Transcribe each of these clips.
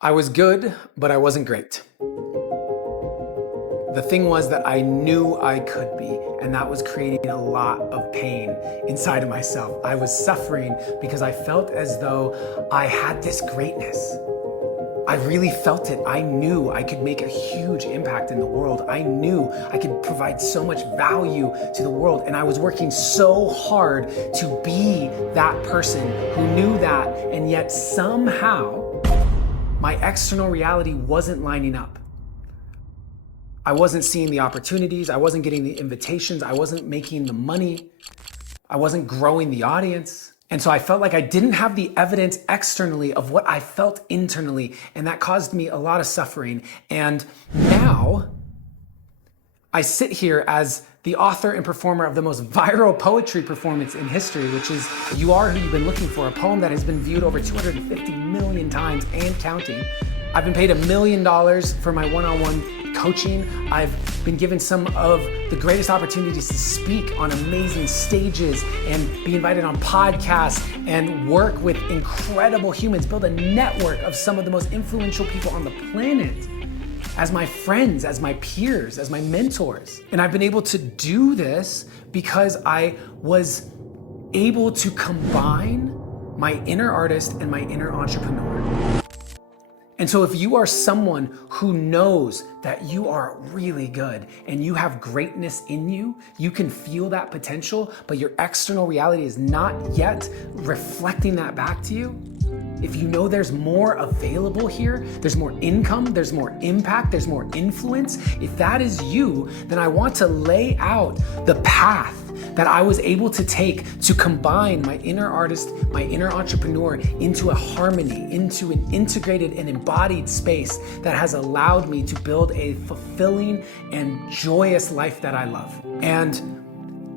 I was good, but I wasn't great. The thing was that I knew I could be, and that was creating a lot of pain inside of myself. I was suffering because I felt as though I had this greatness. I really felt it. I knew I could make a huge impact in the world. I knew I could provide so much value to the world. And I was working so hard to be that person who knew that, and yet somehow my external reality wasn't lining up. I wasn't seeing the opportunities. I wasn't getting the invitations. I wasn't making the money. I wasn't growing the audience. And so I felt like I didn't have the evidence externally of what I felt internally. And that caused me a lot of suffering. And now I sit here as the author and performer of the most viral poetry performance in history, which is You Are Who You've Been Looking For, a poem that has been viewed over 250 million times and counting. I've been paid $1 million for my one-on-one coaching. I've been given some of the greatest opportunities to speak on amazing stages and be invited on podcasts and work with incredible humans, build a network of some of the most influential people on the planet as my friends, as my peers, as my mentors. And I've been able to do this because I was able to combine my inner artist and my inner entrepreneur. And so if you are someone who knows that you are really good and you have greatness in you, you can feel that potential, but your external reality is not yet reflecting that back to you. If you know there's more available here, there's more income, there's more impact, there's more influence, if that is you, then I want to lay out the path that I was able to take to combine my inner artist, my inner entrepreneur into a harmony, into an integrated and embodied space that has allowed me to build a fulfilling and joyous life that I love. And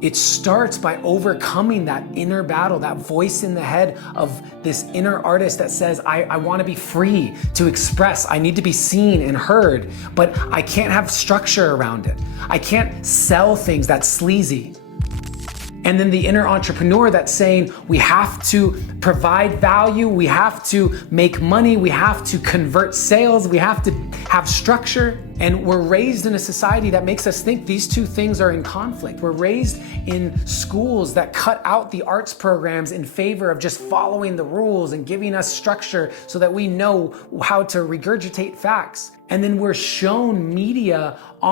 it starts by overcoming that inner battle, that voice in the head of this inner artist that says, I want to be free to express. I need to be seen and heard, but I can't have structure around it. I can't sell things that's sleazy. And then the inner entrepreneur that's saying we have to provide value, we have to make money, we have to convert sales, we have to have structure. And we're raised in a society that makes us think these two things are in conflict. We're raised in schools that cut out the arts programs in favor of just following the rules and giving us structure so that we know how to regurgitate facts. And then we're shown media in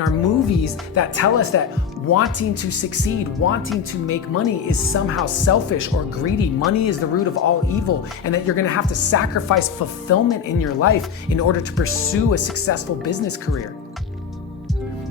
our movies that tell us that wanting to succeed, wanting to make money is somehow selfish or greedy. Money is the root of all evil, and that you're gonna have to sacrifice fulfillment in your life in order to pursue a successful business career.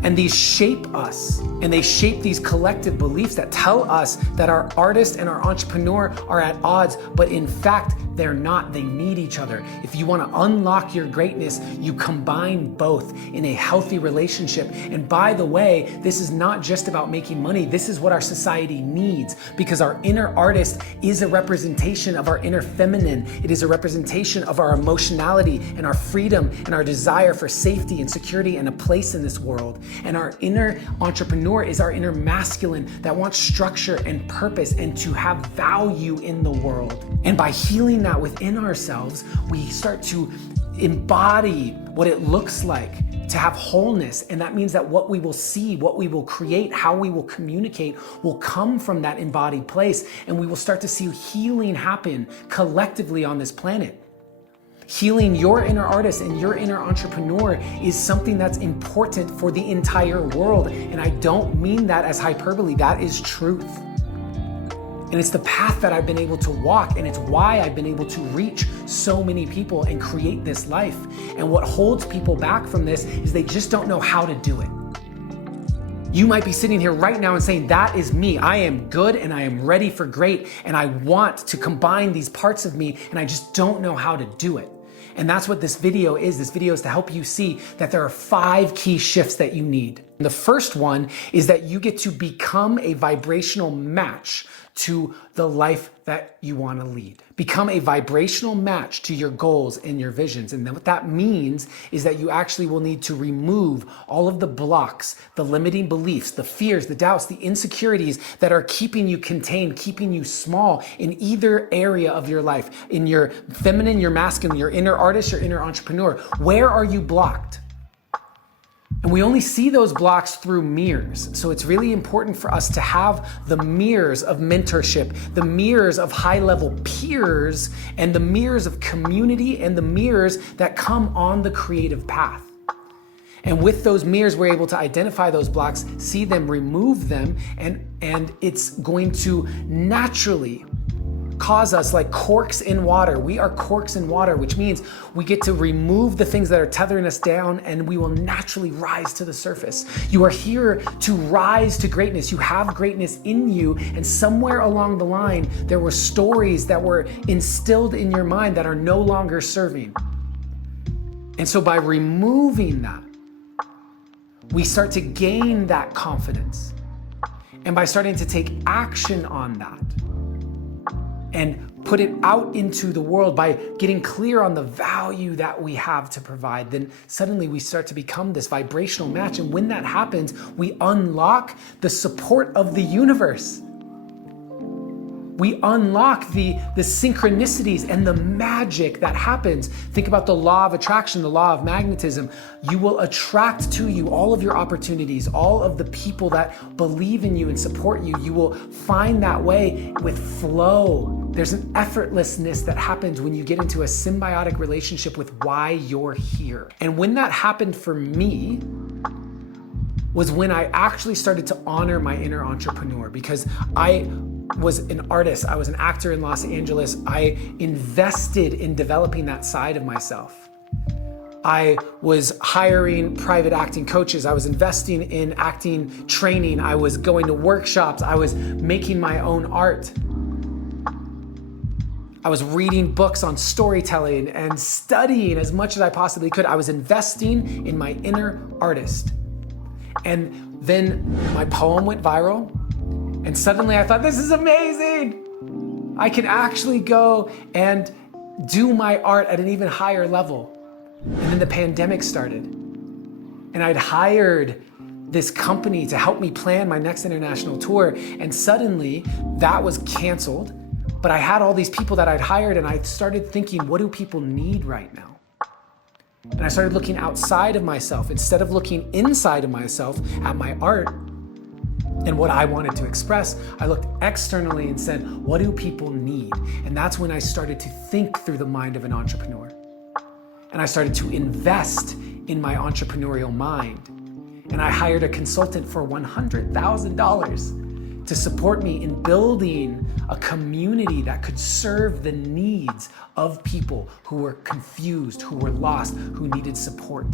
And these shape us, and they shape these collective beliefs that tell us that our artist and our entrepreneur are at odds, but in fact, they're not. They need each other. If you want to unlock your greatness, you combine both in a healthy relationship. And by the way, this is not just about making money. This is what our society needs, because our inner artist is a representation of our inner feminine. It is a representation of our emotionality and our freedom and our desire for safety and security and a place in this world. And our inner entrepreneur is our inner masculine that wants structure and purpose and to have value in the world. And by healing that within ourselves, we start to embody what it looks like to have wholeness. And that means that what we will see, what we will create, how we will communicate will come from that embodied place. And we will start to see healing happen collectively on this planet. Healing your inner artist and your inner entrepreneur is something that's important for the entire world. And I don't mean that as hyperbole, that is truth. And it's the path that I've been able to walk, and it's why I've been able to reach so many people and create this life. And what holds people back from this is they just don't know how to do it. You might be sitting here right now and saying, that is me. I am good and I am ready for great. And I want to combine these parts of me and I just don't know how to do it. And that's what this video is. This video is to help you see that there are 5 key shifts that you need. The first one is that you get to become a vibrational match to the life that you want to lead. Become a vibrational match to your goals and your visions. And then what that means is that you actually will need to remove all of the blocks, the limiting beliefs, the fears, the doubts, the insecurities that are keeping you contained, keeping you small in either area of your life, in your feminine, your masculine, your inner artist, your inner entrepreneur. Where are you blocked? And we only see those blocks through mirrors. So it's really important for us to have the mirrors of mentorship, the mirrors of high-level peers, and the mirrors of community, and the mirrors that come on the creative path. And with those mirrors, we're able to identify those blocks, see them, remove them, and it's going to naturally cause us like corks in water. We are corks in water, which means we get to remove the things that are tethering us down, and we will naturally rise to the surface. You are here to rise to greatness. You have greatness in you, and somewhere along the line, there were stories that were instilled in your mind that are no longer serving. And so by removing that, we start to gain that confidence. And by starting to take action on that, and put it out into the world by getting clear on the value that we have to provide, then suddenly we start to become this vibrational match. And when that happens, we unlock the support of the universe. We unlock the synchronicities and the magic that happens. Think about the law of attraction, the law of magnetism. You will attract to you all of your opportunities, all of the people that believe in you and support you. You will find that way with flow. There's an effortlessness that happens when you get into a symbiotic relationship with why you're here. And when that happened for me, was when I actually started to honor my inner entrepreneur, because I was an artist, I was an actor in Los Angeles. I invested in developing that side of myself. I was hiring private acting coaches. I was investing in acting training. I was going to workshops. I was making my own art. I was reading books on storytelling and studying as much as I possibly could. I was investing in my inner artist. And then my poem went viral, and suddenly I thought, this is amazing. I can actually go and do my art at an even higher level. And then the pandemic started, and I'd hired this company to help me plan my next international tour, and suddenly that was canceled. But I had all these people that I'd hired, and I started thinking, what do people need right now? And I started looking outside of myself instead of looking inside of myself at my art and what I wanted to express. I looked externally and said, what do people need? And that's when I started to think through the mind of an entrepreneur. And I started to invest in my entrepreneurial mind. And I hired a consultant for $100,000 to support me in building a community that could serve the needs of people who were confused, who were lost, who needed support.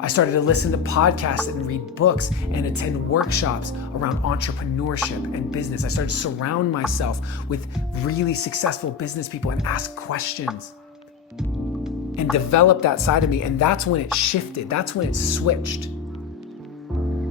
I started to listen to podcasts and read books and attend workshops around entrepreneurship and business. I started to surround myself with really successful business people and ask questions and develop that side of me. And that's when it shifted. That's when it switched.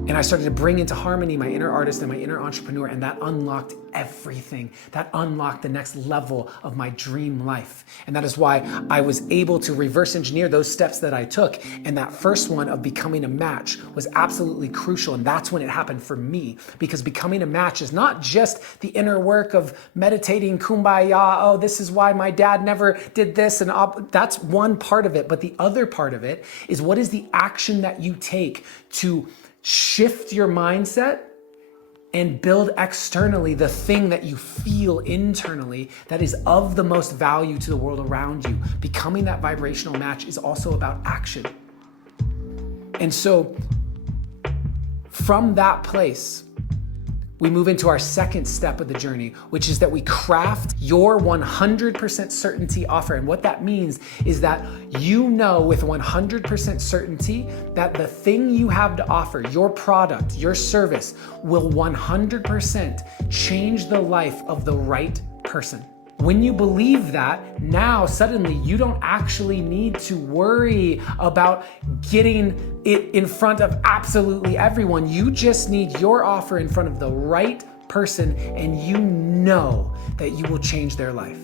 And I started to bring into harmony my inner artist and my inner entrepreneur, and that unlocked everything. That unlocked the next level of my dream life. And that is why I was able to reverse engineer those steps that I took. And that first one of becoming a match was absolutely crucial. And that's when it happened for me, because becoming a match is not just the inner work of meditating, kumbaya, oh, this is why my dad never did this. And that's one part of it. But the other part of it is, what is the action that you take to shift your mindset and build externally the thing that you feel internally that is of the most value to the world around you. Becoming that vibrational match is also about action. And so from that place, we move into our second step of the journey, which is that we craft your 100% certainty offer. And what that means is that you know with 100% certainty that the thing you have to offer, your product, your service, will 100% change the life of the right person. When you believe that, now suddenly you don't actually need to worry about getting it in front of absolutely everyone. You just need your offer in front of the right person, and you know that you will change their life.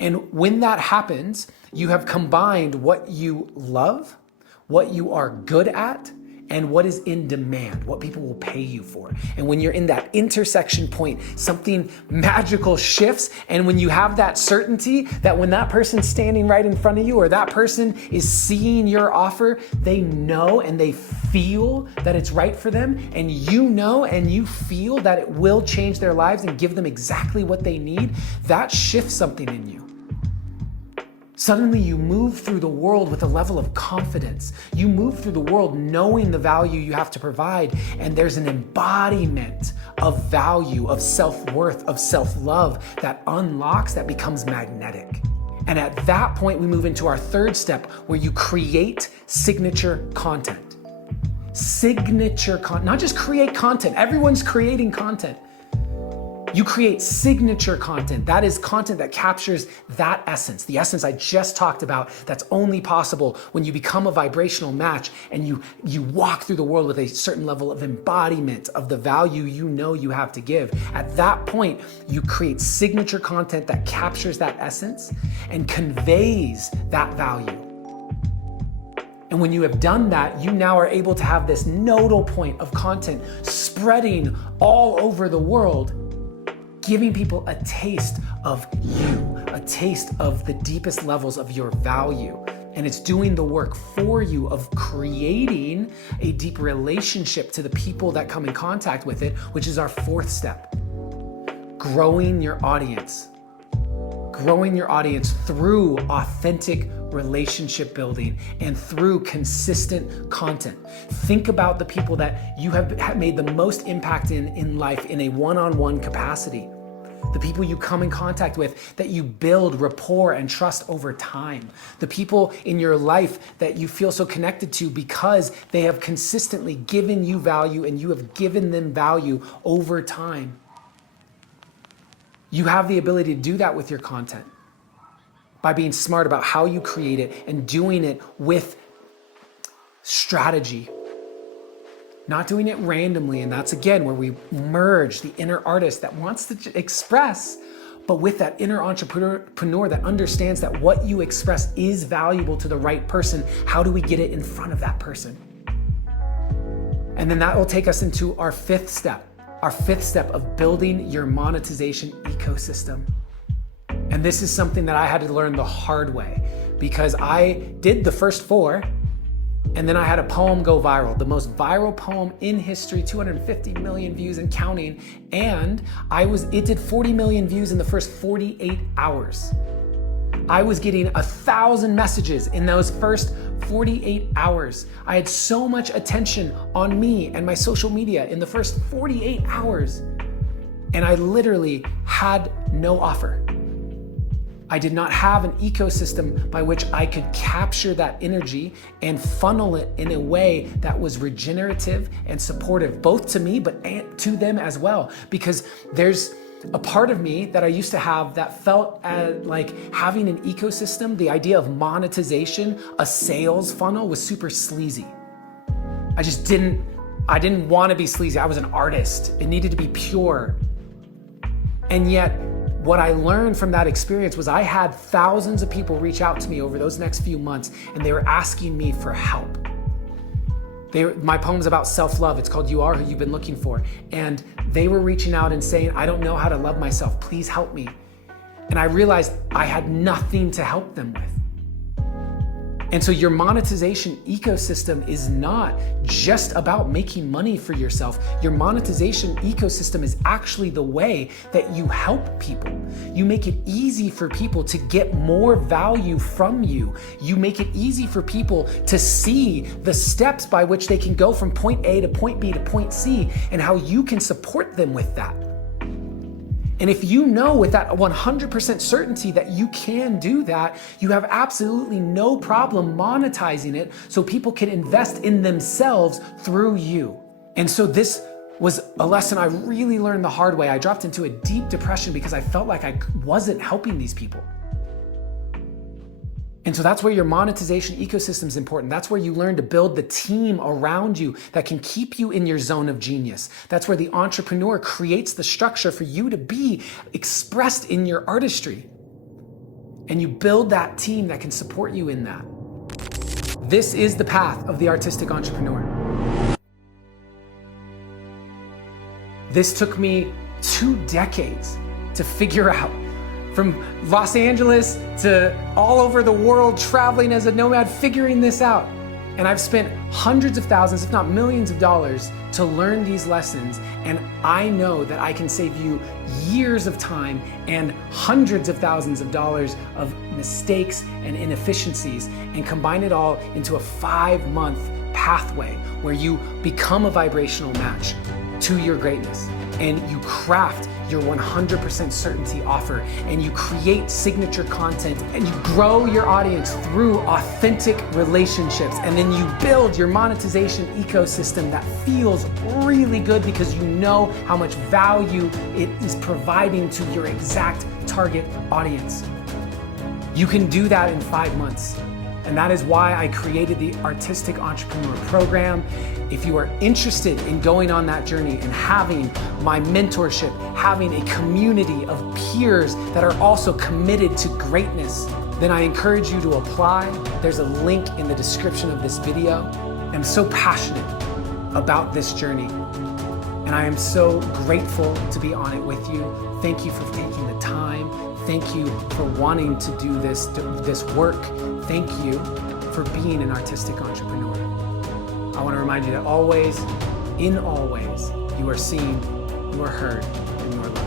And when that happens, you have combined what you love, what you are good at, and what is in demand, what people will pay you for. And when you're in that intersection point, something magical shifts. And when you have that certainty that when that person's standing right in front of you or that person is seeing your offer, they know and they feel that it's right for them. And you know and you feel that it will change their lives and give them exactly what they need. That shifts something in you. Suddenly you move through the world with a level of confidence. You move through the world knowing the value you have to provide, and there's an embodiment of value, of self-worth, of self-love that unlocks, that becomes magnetic. And at that point, we move into our third step where you create signature content. Signature content, not just create content. Everyone's creating content. You create signature content. That is content that captures that essence, the essence I just talked about, that's only possible when you become a vibrational match and you walk through the world with a certain level of embodiment of the value you know you have to give. At that point, you create signature content that captures that essence and conveys that value. And when you have done that, you now are able to have this nodal point of content spreading all over the world, giving people a taste of you, a taste of the deepest levels of your value. And it's doing the work for you of creating a deep relationship to the people that come in contact with it, which is our fourth step. Growing your audience. Growing your audience through authentic relationship building and through consistent content. Think about the people that you have made the most impact in life in a one-on-one capacity. The people you come in contact with that you build rapport and trust over time. The people in your life that you feel so connected to because they have consistently given you value and you have given them value over time. You have the ability to do that with your content by being smart about how you create it and doing it with strategy. Not doing it randomly, and that's again where we merge the inner artist that wants to express, but with that inner entrepreneur that understands that what you express is valuable to the right person. How do we get it in front of that person? And then that will take us into our fifth step of building your monetization ecosystem. And this is something that I had to learn the hard way because I did the first four. And then I had a poem go viral, the most viral poem in history, 250 million views and counting. And it did 40 million views in the first 48 hours. I was getting 1,000 messages in those first 48 hours. I had so much attention on me and my social media in the first 48 hours. And I literally had no offer. I did not have an ecosystem by which I could capture that energy and funnel it in a way that was regenerative and supportive, both to me, but to them as well. Because there's a part of me that I used to have that felt like having an ecosystem, the idea of monetization, a sales funnel was super sleazy. I didn't want to be sleazy. I was an artist. It needed to be pure. And yet, what I learned from that experience was I had thousands of people reach out to me over those next few months, and they were asking me for help. My poem's about self-love. It's called You Are Who You've Been Looking For. And they were reaching out and saying, I don't know how to love myself. Please help me. And I realized I had nothing to help them with. And so your monetization ecosystem is not just about making money for yourself. Your monetization ecosystem is actually the way that you help people. You make it easy for people to get more value from you. You make it easy for people to see the steps by which they can go from point A to point B to point C and how you can support them with that. And if you know with that 100% certainty that you can do that, you have absolutely no problem monetizing it so people can invest in themselves through you. And so this was a lesson I really learned the hard way. I dropped into a deep depression because I felt like I wasn't helping these people. And so that's where your monetization ecosystem is important. That's where you learn to build the team around you that can keep you in your zone of genius. That's where the entrepreneur creates the structure for you to be expressed in your artistry. And you build that team that can support you in that. This is the path of the artistic entrepreneur. This took me 2 decades to figure out. From Los Angeles to all over the world, traveling as a nomad, figuring this out. And I've spent hundreds of thousands, if not millions of dollars to learn these lessons. And I know that I can save you years of time and hundreds of thousands of dollars of mistakes and inefficiencies and combine it all into a 5-month pathway where you become a vibrational match to your greatness. And you craft your 100% certainty offer, and you create signature content, and you grow your audience through authentic relationships, and then you build your monetization ecosystem that feels really good because you know how much value it is providing to your exact target audience. You can do that in 5 months. And that is why I created the Artistic Entrepreneur Program. If you are interested in going on that journey and having my mentorship, having a community of peers that are also committed to greatness, then I encourage you to apply. There's a link in the description of this video. I'm so passionate about this journey, and I am so grateful to be on it with you. Thank you for taking the time. Thank you for wanting to do this work. Thank you for being an artistic entrepreneur. I want to remind you that always, in all ways, you are seen, you are heard, and you are loved.